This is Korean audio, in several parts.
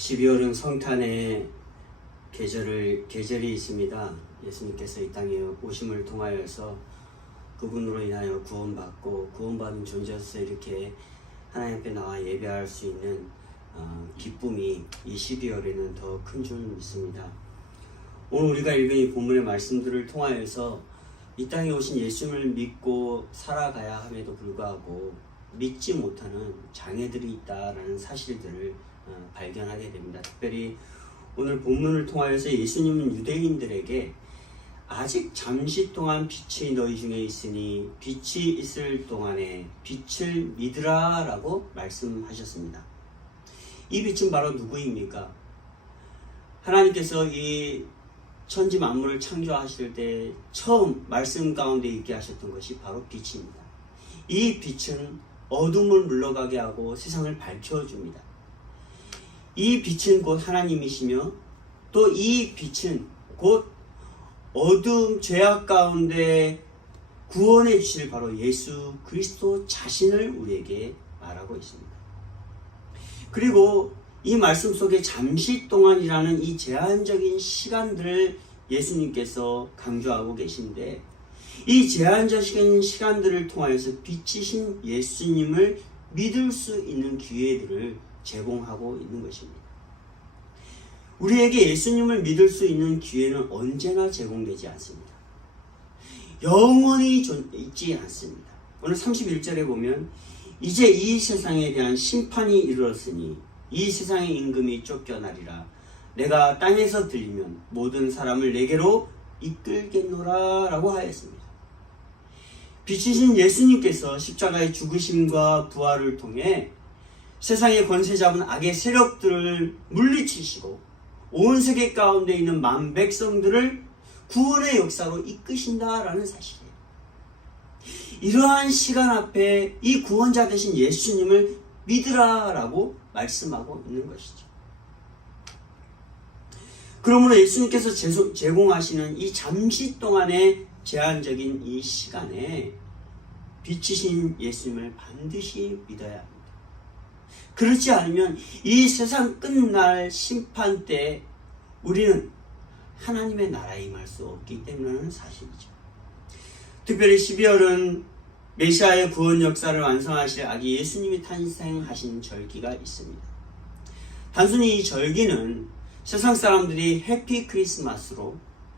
12월은 성탄의 계절이 있습니다. 예수님께서 이 땅에 오심을 통하여서 그분으로 인하여 구원받은 존재로서 이렇게 하나님 앞에 나와 예배할 수 있는 기쁨이 이 12월에는 더 큰 줄 믿습니다. 오늘 우리가 읽은 이 본문의 말씀들을 통하여서 이 땅에 오신 예수님을 믿고 살아가야 함에도 불구하고 믿지 못하는 장애들이 있다라는 사실들을 발견하게 됩니다. 특별히 오늘 본문을 통하여서 예수님은 유대인들에게 아직 잠시 동안 빛이 너희 중에 있으니 빛이 있을 동안에 빛을 믿으라 라고 말씀하셨습니다. 이 빛은 바로 누구입니까? 하나님께서 이 천지 만물을 창조하실 때 처음 말씀 가운데 있게 하셨던 것이 바로 빛입니다. 이 빛은 어둠을 물러가게 하고 세상을 밝혀줍니다. 이 빛은 곧 하나님이시며 또 이 빛은 곧 어둠 죄악 가운데 구원해 주실 바로 예수 그리스도 자신을 우리에게 말하고 있습니다. 그리고 이 말씀 속에 잠시 동안이라는 이 제한적인 시간들을 예수님께서 강조하고 계신데, 이 제한적인 시간들을 통하여서 빛이신 예수님을 믿을 수 있는 기회들을 제공하고 있는 것입니다. 우리에게 예수님을 믿을 수 있는 기회는 언제나 제공되지 않습니다. 영원히 있지 않습니다. 오늘 31절에 보면 이제 이 세상에 대한 심판이 이르렀으니 이 세상의 임금이 쫓겨나리라. 내가 땅에서 들리면 모든 사람을 내게로 이끌겠노라 라고 하였습니다. 빛이신 예수님께서 십자가의 죽으심과 부활을 통해 세상의 권세 잡은 악의 세력들을 물리치시고 온 세계 가운데 있는 만 백성들을 구원의 역사로 이끄신다라는 사실이에요. 이러한 시간 앞에 이 구원자 되신 예수님을 믿으라라고 말씀하고 있는 것이죠. 그러므로 예수님께서 제공하시는 이 잠시 동안의 제한적인 이 시간에 빛이신 예수님을 반드시 믿어야 합니다. 그렇지 않으면 이 세상 끝날 심판 때 우리는 하나님의 나라에 임할 수 없기 때문이라는 사실이죠. 특별히 12월은 메시아의 구원 역사를 완성하실 아기 예수님이 탄생하신 절기가 있습니다. 단순히 이 절기는 세상 사람들이 해피 크리스마스로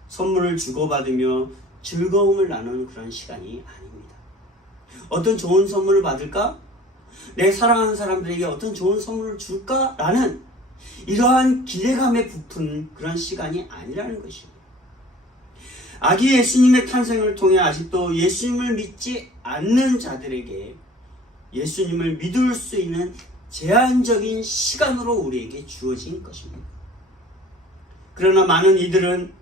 선물을 주고받으며 즐거움을 나누는 그런 시간이 아닙니다. 어떤 좋은 선물을 받을까? 내 사랑하는 사람들에게 어떤 좋은 선물을 줄까? 라는 이러한 기대감에 부푼 그런 시간이 아니라는 것입니다. 아기 예수님의 탄생을 통해 아직도 예수님을 믿지 않는 자들에게 예수님을 믿을 수 있는 제한적인 시간으로 우리에게 주어진 것입니다. 그러나 많은 이들은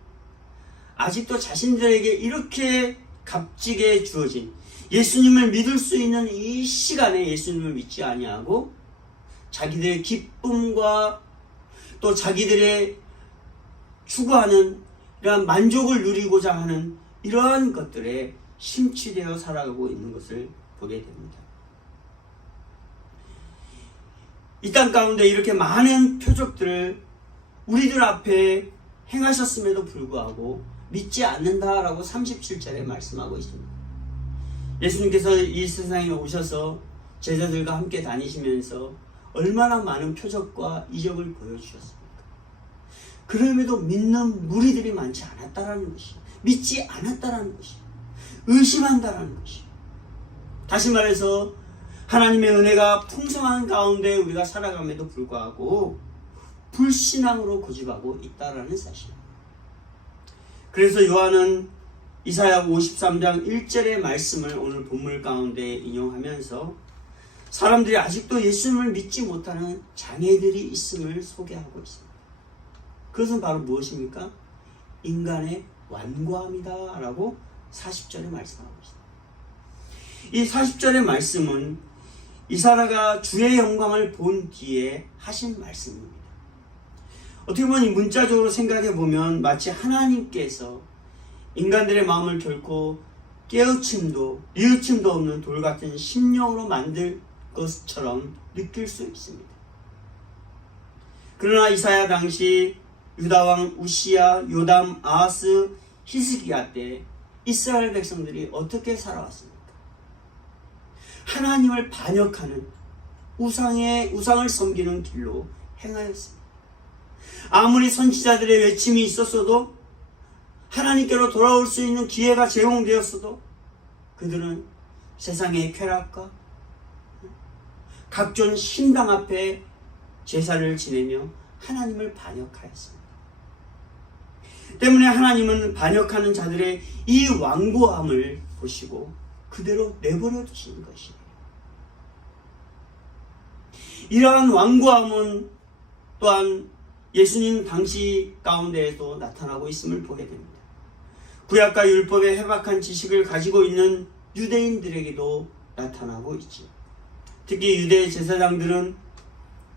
아직도 자신들에게 이렇게 값지게 주어진 예수님을 믿을 수 있는 이 시간에 예수님을 믿지 아니하고 자기들의 기쁨과 또 자기들의 추구하는 이러한 만족을 누리고자 하는 이러한 것들에 심취되어 살아가고 있는 것을 보게 됩니다. 이 땅 가운데 이렇게 많은 표적들을 우리들 앞에 행하셨음에도 불구하고 믿지 않는다라고 37절에 말씀하고 있습니다. 예수님께서 이 세상에 오셔서 제자들과 함께 다니시면서 얼마나 많은 표적과 이적을 보여주셨습니까? 그럼에도 믿는 무리들이 많지 않았다라는 것이, 믿지 않았다라는 것이, 의심한다라는 것이. 다시 말해서 하나님의 은혜가 풍성한 가운데 우리가 살아감에도 불구하고 불신앙으로 고집하고 있다라는 사실입니다. 그래서 요한은 이사야 53장 1절의 말씀을 오늘 본문 가운데 인용하면서 사람들이 아직도 예수님을 믿지 못하는 장애들이 있음을 소개하고 있습니다. 그것은 바로 무엇입니까? 인간의 완고함이다 라고 40절에 말씀하고 있습니다. 이 40절의 말씀은 이사야가 주의 영광을 본 뒤에 하신 말씀입니다. 어떻게 보면 이 문자적으로 생각해 보면 마치 하나님께서 인간들의 마음을 결코 깨우침도 뉘우침도 없는 돌 같은 심령으로 만들 것처럼 느낄 수 있습니다. 그러나 이사야 당시 유다왕 우시야, 요담, 아하스, 히스기야 때 이스라엘 백성들이 어떻게 살아왔습니까? 하나님을 반역하는 우상을 섬기는 길로 행하였습니다. 아무리 선지자들의 외침이 있었어도, 하나님께로 돌아올 수 있는 기회가 제공되었어도 그들은 세상의 쾌락과 각종 신당 앞에 제사를 지내며 하나님을 반역하였습니다. 때문에 하나님은 반역하는 자들의 이 완고함을 보시고 그대로 내버려 두신 것이에요. 이러한 완고함은 또한 예수님 당시 가운데에도 나타나고 있음을 보게 됩니다. 구약과 율법의 해박한 지식을 가지고 있는 유대인들에게도 나타나고 있죠. 특히 유대 제사장들은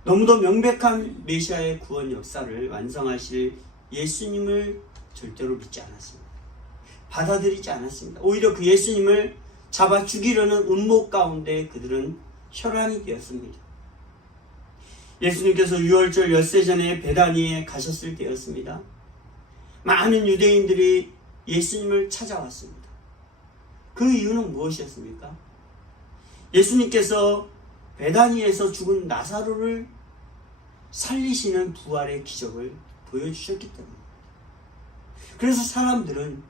너무도 명백한 메시아의 구원 역사를 완성하실 예수님을 절대로 믿지 않았습니다. 받아들이지 않았습니다. 오히려 그 예수님을 잡아 죽이려는 음모 가운데 그들은 혈안이 되었습니다. 예수님께서 유월절 엿새 전에 베다니에 가셨을 때였습니다. 많은 유대인들이 예수님을 찾아왔습니다. 그 이유는 무엇이었습니까? 예수님께서 베다니에서 죽은 나사로를 살리시는 부활의 기적을 보여주셨기 때문입니다. 그래서 사람들은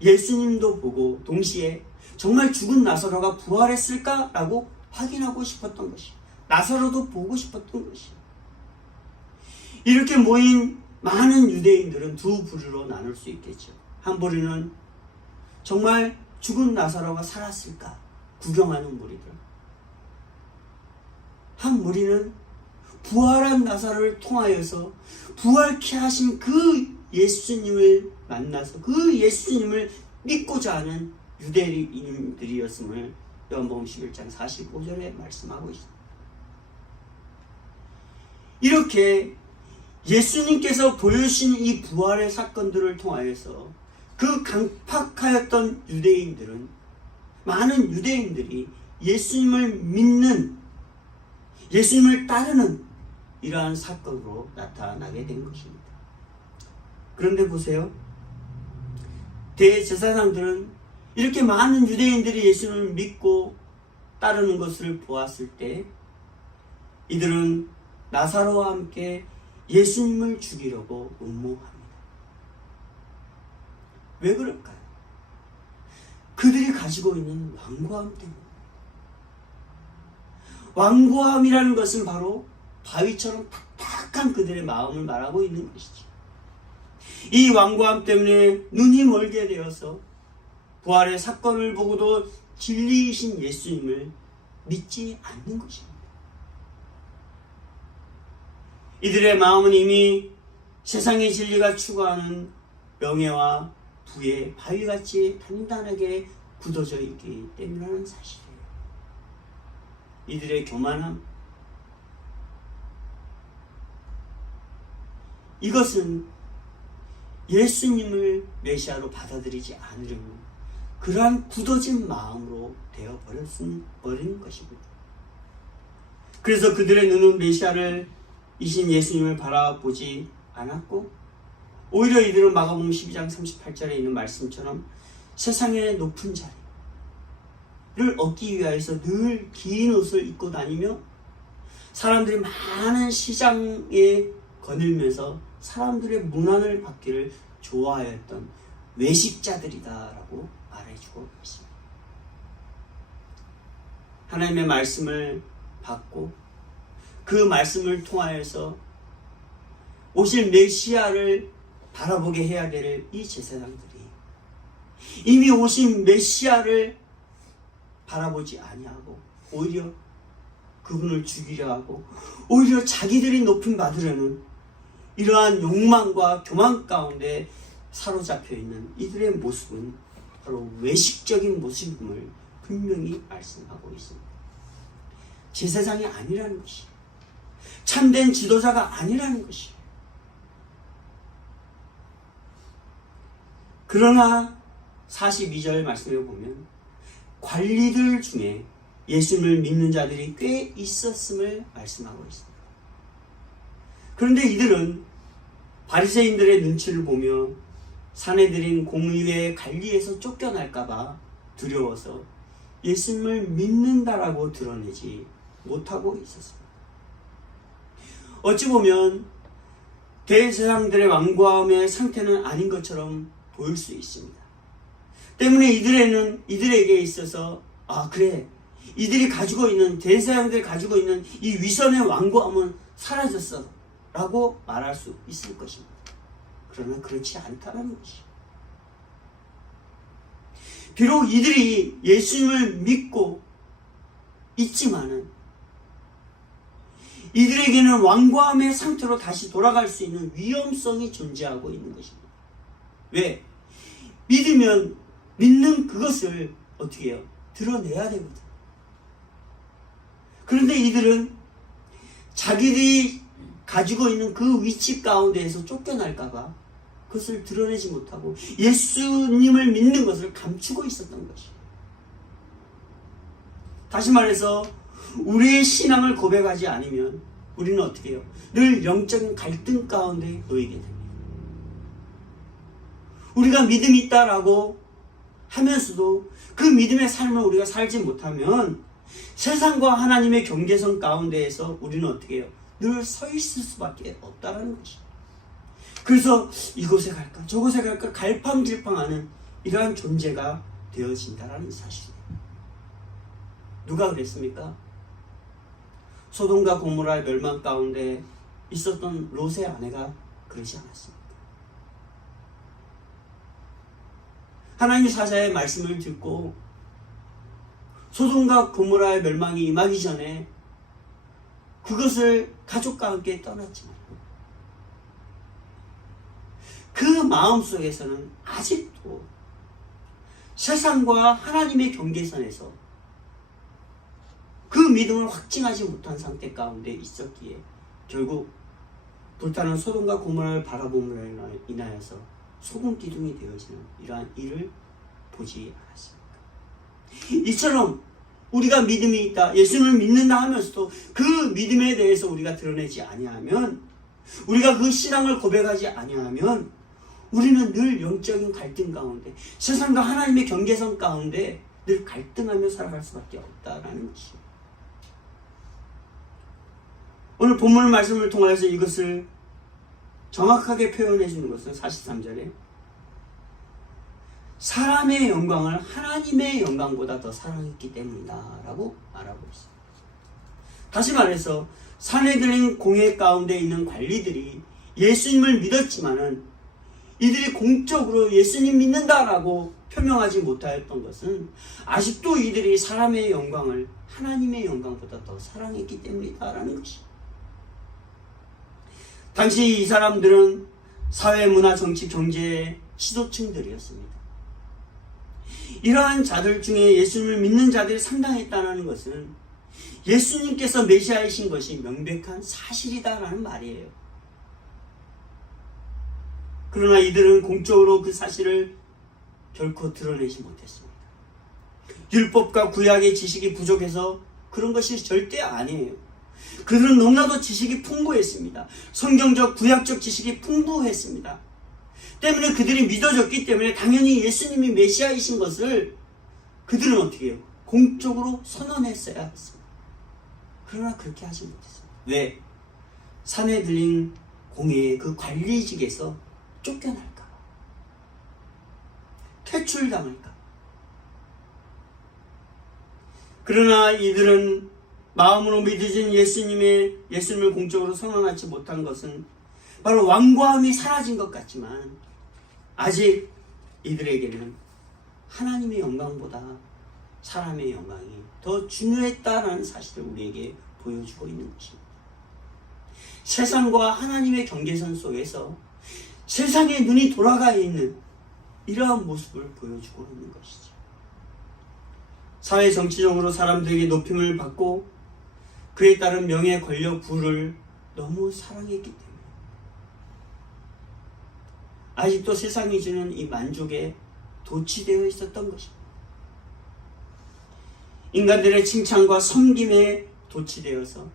예수님도 보고 동시에 정말 죽은 나사로가 부활했을까라고 확인하고 싶었던 것이에요. 나사로도 보고 싶었던 것이에요. 이렇게 모인 많은 유대인들은 두 부류로 나눌 수 있겠죠. 한 부류는 정말 죽은 나사로가 살았을까 구경하는 무리들, 한 무리는 부활한 나사로를 통하여서 부활케 하신 그 예수님을 만나서 그 예수님을 믿고자 하는 유대인들이었음을 요한복음 11장 45절에 말씀하고 있습니다. 이렇게 예수님께서 보여주신 이 부활의 사건들을 통하여서 그 강팍하였던 유대인들은, 많은 유대인들이 예수님을 믿는, 예수님을 따르는 이러한 사건으로 나타나게 된 것입니다. 그런데 보세요. 대제사장들은 이렇게 많은 유대인들이 예수님을 믿고 따르는 것을 보았을 때 이들은 나사로와 함께 예수님을 죽이려고 음모합니다. 왜 그럴까요? 그들이 가지고 있는 완고함 때문입니다. 완고함이라는 것은 바로 바위처럼 탁탁한 그들의 마음을 말하고 있는 것이죠. 이 완고함 때문에 눈이 멀게 되어서 부활의 사건을 보고도 진리이신 예수님을 믿지 않는 것입니다. 이들의 마음은 이미 세상의 진리가 추구하는 명예와 부의 바위같이 단단하게 굳어져 있기 때문이라는 사실이에요. 이들의 교만함, 이것은 예수님을 메시아로 받아들이지 않으려는 그러한 굳어진 마음으로 되어버린 것입니다. 그래서 그들의 눈은 메시아를 이신 예수님을 바라보지 않았고, 오히려 이들은 마가복음 12장 38절에 있는 말씀처럼 세상의 높은 자리를 얻기 위하여서 늘 긴 옷을 입고 다니며 사람들이 많은 시장에 거닐면서 사람들의 문안을 받기를 좋아하였던 외식자들이다라고 말해주고 있습니다. 하나님의 말씀을 받고 그 말씀을 통하여서 오실 메시아를 바라보게 해야 될 이 제사장들이 이미 오신 메시아를 바라보지 아니하고 오히려 그분을 죽이려 하고 오히려 자기들이 높임 받으려는 이러한 욕망과 교만 가운데 사로잡혀 있는 이들의 모습은 바로 외식적인 모습임을 분명히 말씀하고 있습니다. 제사장이 아니라는 것이, 참된 지도자가 아니라는 것이. 그러나 42절 말씀에 보면 관리들 중에 예수님을 믿는 자들이 꽤 있었음을 말씀하고 있습니다. 그런데 이들은 바리새인들의 눈치를 보며 사내들인 공의회 관리에서 쫓겨날까봐 두려워서 예수님을 믿는다라고 드러내지 못하고 있었습니다. 어찌 보면 대제사장들의 완고함의 상태는 아닌 것처럼 보일 수 있습니다. 때문에 이들에게 있어서 그래, 이들이 가지고 있는, 대제사장들이 가지고 있는 이 위선의 완고함은 사라졌어 라고 말할 수 있을 것입니다. 그러나 그렇지 않다는 것이죠. 비록 이들이 예수님을 믿고 있지만은 이들에게는 완고함의 상태로 다시 돌아갈 수 있는 위험성이 존재하고 있는 것입니다. 왜? 믿으면 믿는 그것을 어떻게 해요? 드러내야 되거든. 그런데 이들은 자기들이 가지고 있는 그 위치 가운데에서 쫓겨날까봐 그것을 드러내지 못하고 예수님을 믿는 것을 감추고 있었던 것이에요. 다시 말해서 우리의 신앙을 고백하지 않으면 우리는 어떻게 해요? 늘 영적인 갈등 가운데 놓이게 됩니다. 우리가 믿음이 있다라고 하면서도 그 믿음의 삶을 우리가 살지 못하면 세상과 하나님의 경계선 가운데에서 우리는 어떻게 해요? 늘 서 있을 수밖에 없다는 것이죠. 그래서 이곳에 갈까 저곳에 갈까 갈팡질팡하는 이러한 존재가 되어진다는 사실이에요. 누가 그랬습니까? 소돔과 고모라의 멸망 가운데 있었던 롯의 아내가 그러지 않았습니까? 하나님 사자의 말씀을 듣고 소돔과 고모라의 멸망이 임하기 전에 그것을 가족과 함께 떠났지만 그 마음속에서는 아직도 세상과 하나님의 경계선에서 그 믿음을 확증하지 못한 상태 가운데 있었기에 결국 불타는 소돔과 고모라를 바라봄으로 인하여서 소금 기둥이 되어지는 이러한 일을 보지 않았습니까? 이처럼 우리가 믿음이 있다, 예수님을 믿는다 하면서도 그 믿음에 대해서 우리가 드러내지 아니하면, 우리가 그 신앙을 고백하지 아니하면 우리는 늘 영적인 갈등 가운데, 세상과 하나님의 경계선 가운데 늘 갈등하며 살아갈 수밖에 없다라는 것이죠. 오늘 본문 말씀을 통해서 이것을 정확하게 표현해 주는 것은 43절에 사람의 영광을 하나님의 영광보다 더 사랑했기 때문이다 라고 말하고 있습니다. 다시 말해서 사내들인 공회 가운데 있는 관리들이 예수님을 믿었지만은 이들이 공적으로 예수님 믿는다라고 표명하지 못하였던 것은 아직도 이들이 사람의 영광을 하나님의 영광보다 더 사랑했기 때문이다라는 것입니다. 당시 이 사람들은 사회, 문화, 정치, 경제의 지도층들이었습니다. 이러한 자들 중에 예수님을 믿는 자들이 상당했다는 것은 예수님께서 메시아이신 것이 명백한 사실이다라는 말이에요. 그러나 이들은 공적으로 그 사실을 결코 드러내지 못했습니다. 율법과 구약의 지식이 부족해서 그런 것이 절대 아니에요. 그들은 너무나도 지식이 풍부했습니다. 성경적, 구약적 지식이 풍부했습니다. 때문에 그들이 믿어졌기 때문에 당연히 예수님이 메시아이신 것을 그들은 어떻게 해요? 공적으로 선언했어야 했습니다. 그러나 그렇게 하지 못했습니다. 왜? 산에 들린 공회의 그 관리직에서 쫓겨날까? 퇴출당할까? 그러나 이들은 마음으로 믿으신 예수님을 공적으로 선언하지 못한 것은 바로 완고함이 사라진 것 같지만 아직 이들에게는 하나님의 영광보다 사람의 영광이 더 중요했다는 사실을 우리에게 보여주고 있는 것입니다. 세상과 하나님의 경계선 속에서 세상의 눈이 돌아가 있는 이러한 모습을 보여주고 있는 것이죠. 사회 정치적으로 사람들에게 높임을 받고 그에 따른 명예, 권력, 부를 너무 사랑했기 때문에 아직도 세상이 주는 이 만족에 도취되어 있었던 것입니다. 인간들의 칭찬과 섬김에 도취되어서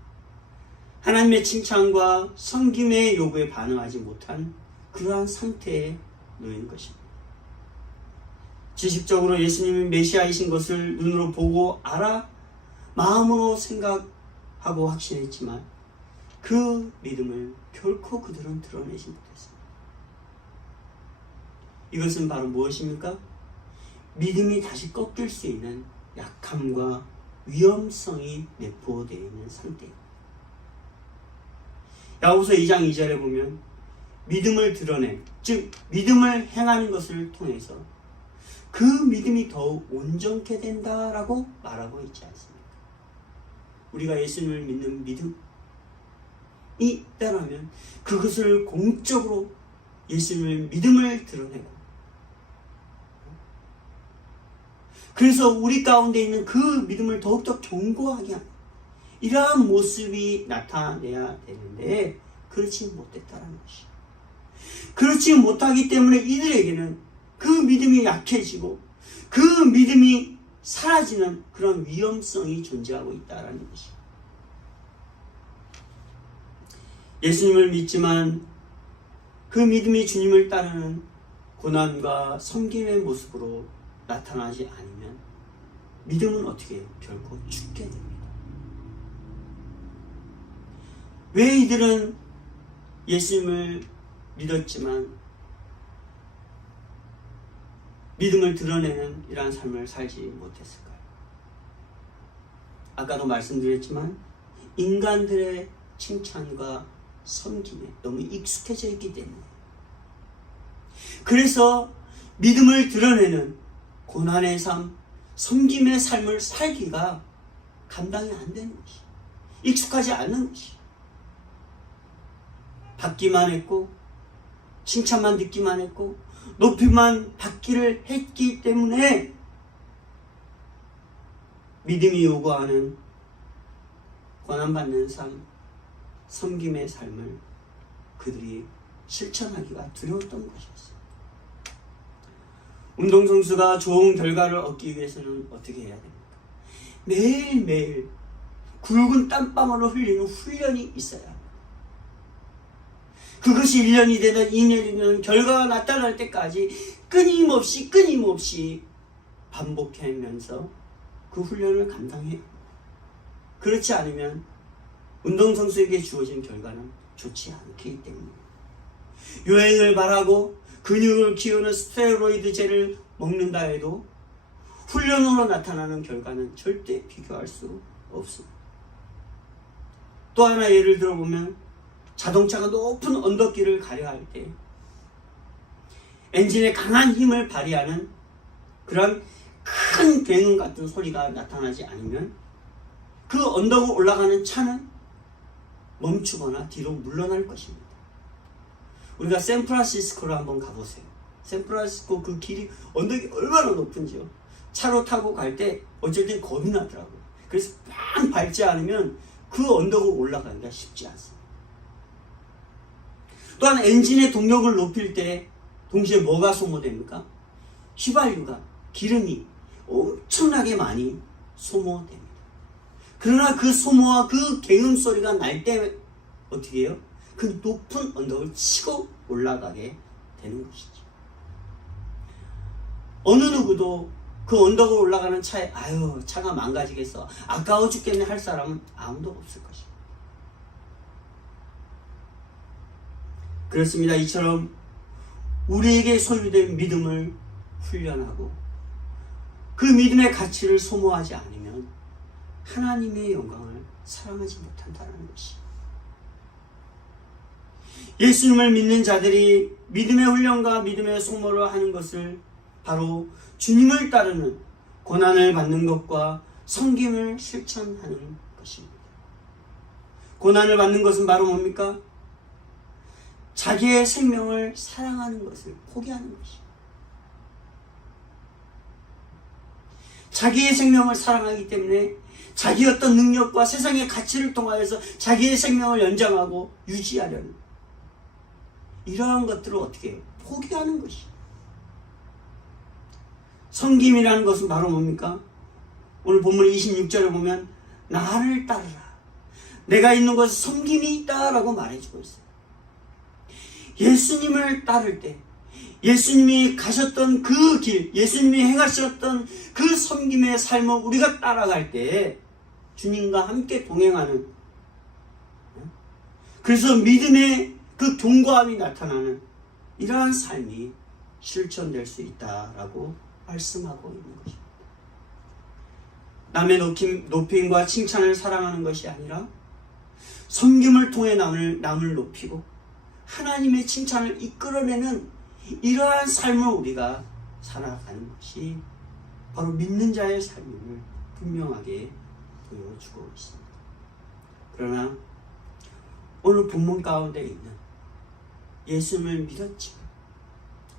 하나님의 칭찬과 섬김의 요구에 반응하지 못한 그러한 상태에 놓인 것입니다. 지식적으로 예수님이 메시아이신 것을 눈으로 보고 알아 마음으로 생각하고 확신했지만 그 믿음을 결코 그들은 드러내지 못했습니다. 이것은 바로 무엇입니까? 믿음이 다시 꺾일 수 있는 약함과 위험성이 내포되어 있는 상태입니다. 야고보서 2장 2절에 보면 믿음을 드러내, 즉 믿음을 행하는 것을 통해서 그 믿음이 더욱 온전케 된다라고 말하고 있지 않습니까? 우리가 예수님을 믿는 믿음이 있다면 그것을 공적으로 예수님을 믿음을 드러내고, 그래서 우리 가운데 있는 그 믿음을 더욱더 견고하게 하는 이러한 모습이 나타내야 되는데 그렇지 못했다는 것이. 그렇지 못하기 때문에 이들에게는 그 믿음이 약해지고 그 믿음이 사라지는 그런 위험성이 존재하고 있다는 것이. 예수님을 믿지만 그 믿음이 주님을 따르는 고난과 섬김의 모습으로 나타나지 않으면 믿음은 어떻게 해요? 결코 죽게 됩니다. 왜 이들은 예수님을 믿었지만 믿음을 드러내는 이러한 삶을 살지 못했을까요? 아까도 말씀드렸지만 인간들의 칭찬과 섬김에 너무 익숙해져 있기 때문에, 그래서 믿음을 드러내는 고난의 삶, 섬김의 삶을 살기가 감당이 안 되는 것이, 익숙하지 않는 것이, 받기만 했고 칭찬만 듣기만 했고 높임만 받기를 했기 때문에 믿음이 요구하는 고난받는 삶, 섬김의 삶을 그들이 실천하기가 두려웠던 것이었어요. 운동선수가 좋은 결과를 얻기 위해서는 어떻게 해야 됩니까? 매일매일 굵은 땀방울을 흘리는 훈련이 있어야 합니다. 그것이 1년이 되든 2년이 되든 결과가 나타날 때까지 끊임없이 반복하면서 그 훈련을 감당해요. 그렇지 않으면 운동선수에게 주어진 결과는 좋지 않기 때문에 유행을 바라고 근육을 키우는 스테로이드제를 먹는다 해도 훈련으로 나타나는 결과는 절대 비교할 수 없습니다. 또 하나 예를 들어보면 자동차가 높은 언덕길을 가려 할 때 엔진에 강한 힘을 발휘하는 그런 큰 굉음 같은 소리가 나타나지 않으면 그 언덕을 올라가는 차는 멈추거나 뒤로 물러날 것입니다. 우리가 샌프란시스코를 한번 가보세요. 샌프란시스코 그 길이 언덕이 얼마나 높은지요. 차로 타고 갈 때 어쩔 땐 겁이 나더라고요. 그래서 빵 밟지 않으면 그 언덕을 올라가기가 쉽지 않습니다. 또한 엔진의 동력을 높일 때 동시에 뭐가 소모됩니까? 휘발유가, 기름이 엄청나게 많이 소모됩니다. 그러나 그 소모와 그 개음 소리가 날 때 어떻게 해요? 그 높은 언덕을 치고 올라가게 되는 것이죠. 어느 누구도 그 언덕을 올라가는 차에 아유 차가 망가지겠어, 아까워 죽겠네 할 사람은 아무도 없을 것입니다. 그렇습니다. 이처럼 우리에게 소유된 믿음을 훈련하고 그 믿음의 가치를 소모하지 않으면 하나님의 영광을 사랑하지 못한다는 것이. 예수님을 믿는 자들이 믿음의 훈련과 믿음의 소모를 하는 것을 바로 주님을 따르는 고난을 받는 것과 섬김을 실천하는 것입니다. 고난을 받는 것은 바로 뭡니까? 자기의 생명을 사랑하는 것을 포기하는 것입니다. 자기의 생명을 사랑하기 때문에 자기의 어떤 능력과 세상의 가치를 통하여서 자기의 생명을 연장하고 유지하려는 이러한 것들을 어떻게 해요? 포기하는 것이죠. 섬김이라는 것은 바로 뭡니까? 오늘 본문 26절에 보면 나를 따르라, 내가 있는 곳에 섬김이 있다라고 말해주고 있어요. 예수님을 따를 때, 예수님이 가셨던 그 길, 예수님이 행하셨던 그 섬김의 삶을 우리가 따라갈 때 주님과 함께 동행하는, 그래서 믿음의 그 견고함이 나타나는 이러한 삶이 실천될 수 있다라고 말씀하고 있는 것입니다. 남의 높임과 칭찬을 사랑하는 것이 아니라 섬김을 통해 남을 높이고 하나님의 칭찬을 이끌어내는 이러한 삶을 우리가 살아가는 것이 바로 믿는 자의 삶임을 분명하게 보여주고 있습니다. 그러나 오늘 본문 가운데 있는 예수님을 믿었지만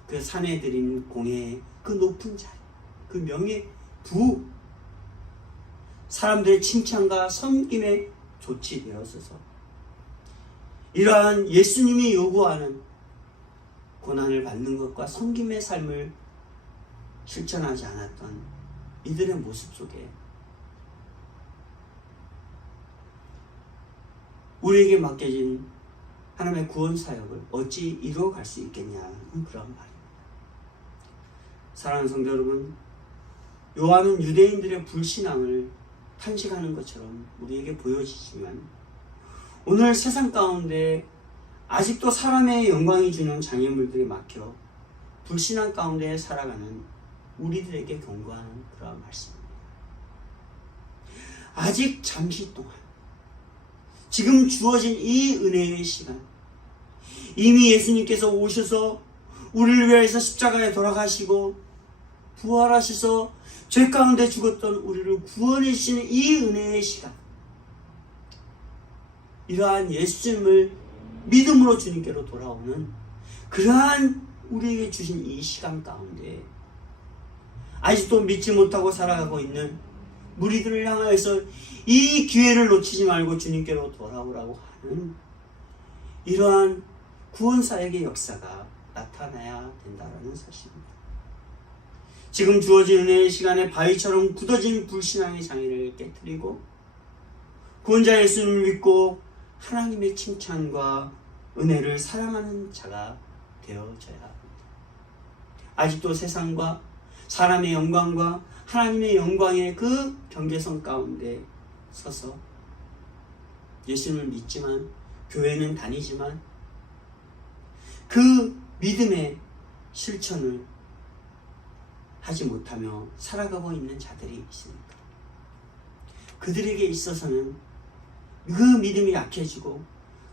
그 산에 드린 공예의 그 높은 자리, 그 명예, 부, 사람들의 칭찬과 섬김에 조치되었어서 이러한 예수님이 요구하는 고난을 받는 것과 섬김의 삶을 실천하지 않았던 이들의 모습 속에 우리에게 맡겨진 하나님의 구원 사역을 어찌 이루어갈 수 있겠냐는 그런 말입니다. 사랑하는 성도 여러분, 요한은 유대인들의 불신앙을 탄식하는 것처럼 우리에게 보여지지만 오늘 세상 가운데 아직도 사람의 영광이 주는 장애물들이 막혀 불신앙 가운데 살아가는 우리들에게 경고하는 그런 말씀입니다. 아직 잠시 동안 지금 주어진 이 은혜의 시간, 이미 예수님께서 오셔서 우리를 위해서 십자가에 돌아가시고 부활하셔서 죄 가운데 죽었던 우리를 구원해 주시는 이 은혜의 시간, 이러한 예수님을 믿음으로 주님께로 돌아오는 그러한 우리에게 주신 이 시간 가운데 아직도 믿지 못하고 살아가고 있는 무리들을 향하여서 이 기회를 놓치지 말고 주님께로 돌아오라고 하는 이러한 구원사역의 역사가 나타나야 된다는 사실입니다. 지금 주어진 은혜의 시간에 바위처럼 굳어진 불신앙의 장애를 깨뜨리고 구원자 예수님을 믿고 하나님의 칭찬과 은혜를 사랑하는 자가 되어져야 합니다. 아직도 세상과 사람의 영광과 하나님의 영광의 그 경계선 가운데 서서 예수님을 믿지만 교회는 다니지만 그 믿음의 실천을 하지 못하며 살아가고 있는 자들이 있습니다. 그들에게 있어서는 그 믿음이 약해지고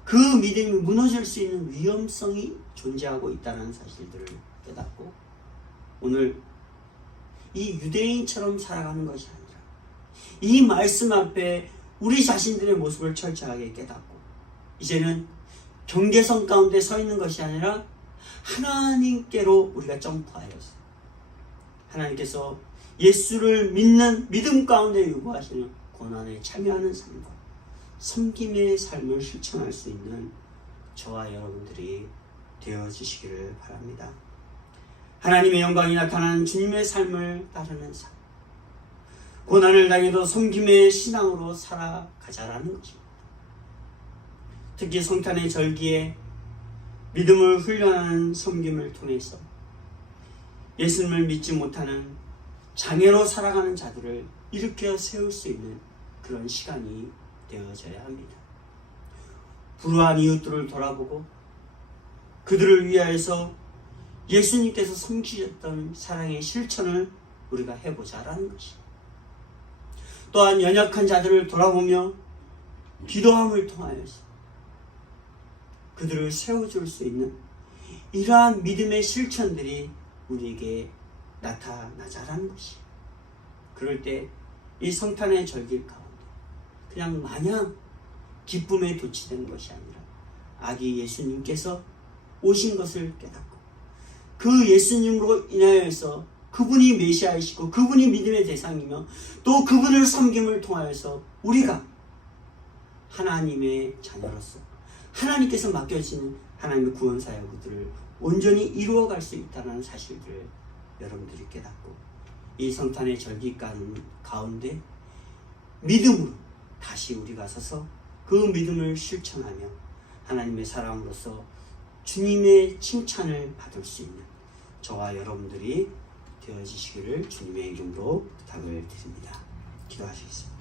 그 믿음이 무너질 수 있는 위험성이 존재하고 있다는 사실들을 깨닫고 오늘 이 유대인처럼 살아가는 것이 아니라 이 말씀 앞에 우리 자신들의 모습을 철저하게 깨닫고 이제는 경계선 가운데 서 있는 것이 아니라 하나님께로 우리가 점프하여서 하나님께서 예수를 믿는 믿음 가운데 요구하시는 고난에 참여하는 삶과 섬김의 삶을 실천할 수 있는 저와 여러분들이 되어주시기를 바랍니다. 하나님의 영광이 나타나는 주님의 삶을 따르는 삶, 고난을 당해도 섬김의 신앙으로 살아가자라는 것입니다. 특히 성탄의 절기에 믿음을 훈련하는 섬김을 통해서 예수님을 믿지 못하는 장애로 살아가는 자들을 일으켜 세울 수 있는 그런 시간이 되어져야 합니다. 불우한 이웃들을 돌아보고 그들을 위하여서 예수님께서 섬기셨던 사랑의 실천을 우리가 해보자라는 것입니다. 또한 연약한 자들을 돌아보며 기도함을 통하여서 그들을 세워줄 수 있는 이러한 믿음의 실천들이 우리에게 나타나자라는 것이. 그럴 때 이 성탄의 절기 가운데 그냥 마냥 기쁨에 도취되는 것이 아니라 아기 예수님께서 오신 것을 깨닫고 그 예수님으로 인하여서 그분이 메시아이시고 그분이 믿음의 대상이며 또 그분을 섬김을 통하여서 우리가 하나님의 자녀로서 하나님께서 맡겨주시는 하나님의 구원사역들을 온전히 이루어갈 수 있다는 사실들을 여러분들이 깨닫고 이 성탄의 절기 가운데 믿음으로 다시 우리가 서서 그 믿음을 실천하며 하나님의 사람으로서 주님의 칭찬을 받을 수 있는 저와 여러분들이 되어지시기를 주님의 이름으로 부탁을 드립니다. 기도하시겠습니다.